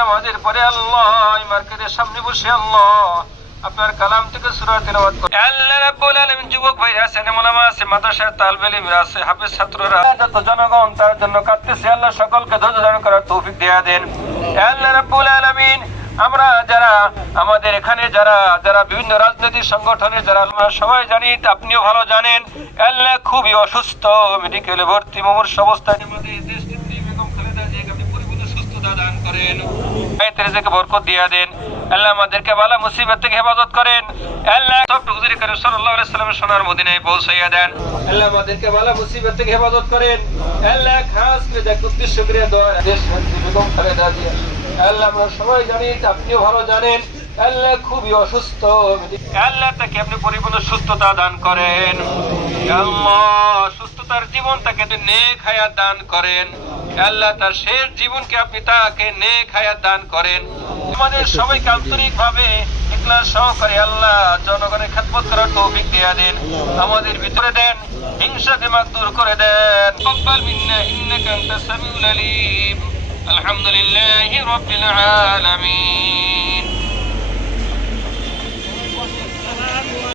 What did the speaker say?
নামাজের পরে আল্লাহ মার্কেটের সামনে বসে আল্লাহ আপনার কালাম থেকে সূরা তিলাওয়াত করে। আল্লাহ রাব্বুল আলামিন যুবক ভাইরা আছে, ওলামা আছে, মাদ্রাসার তালিবে ইলম আছে, হাফেজ ছাত্ররা, যত জনগণ তার জন্য কাঁদতেছে, আল্লাহ সকলকে ধৈর্য ধারণ করার তৌফিক দেয়া দেন। আল্লাহ রাব্বুল আলামিন আমরা যারা আমাদের এখানে যারা বিভিন্ন রাজনৈতিক সংগঠনের যারা আমরা সবাই জানি, আপনিও ভালো জানেন, আল্লাহ খুবই অসুস্থ, মেডিকেলে ভর্তি, মুমূর্ষু অবস্থায়। আমাদের দেশ নেত্রী বেগম খালেদা জিয়াকে আপনি পরিপূর্ণ সুস্থতা দান করেন, হায়াতে বরকত দিয়ে দেন। আল্লাহ আমাদেরকে বালা মুসিবত থেকে হেফাজত করেন। আল্লাহ সবটুকু হুজুর করিম সাল্লাল্লাহু আলাইহি ওয়াসাল্লামের সোনার মদিনায় পৌঁছাইয়া দেন। আল্লাহ আমাদেরকে বালা মুসিবত থেকে হেফাজত করেন। আল্লাহ খাস করে যাকে উদ্দেশ্য করে দোয়া দেশ নেত্রী বেগম খালেদা জিয়া, আল্লাহ আমরা সবাই জানি, আপনিও ভালো জানেন, আল্লাহ খুবই অসুস্থ, আল্লাহ তাকে আপনি পরিপূর্ণ সুস্থতা দান করেন। আল্লাহ সুস্থতার জীবন তাকে নেক হায়াত দান করেন। আল্লাহ তার শেষ জীবনকে আপনি তাকে নেক হায়াত দান করেন। আমাদের সবাইকে আন্তরিক ভাবে ইখলাস সহকারে আল্লাহ জনগণের খেদমত করার তৌফিক দিয়ে দেন, আমাদের ভিতরে দেন, হিংসা দিমাগ দূর করে দেন। তাকাব্বাল মিন্না ইন্নাকা আনতাস সামিউল আলিম। আলহামদুলিল্লাহি রাব্বিল আলামিন।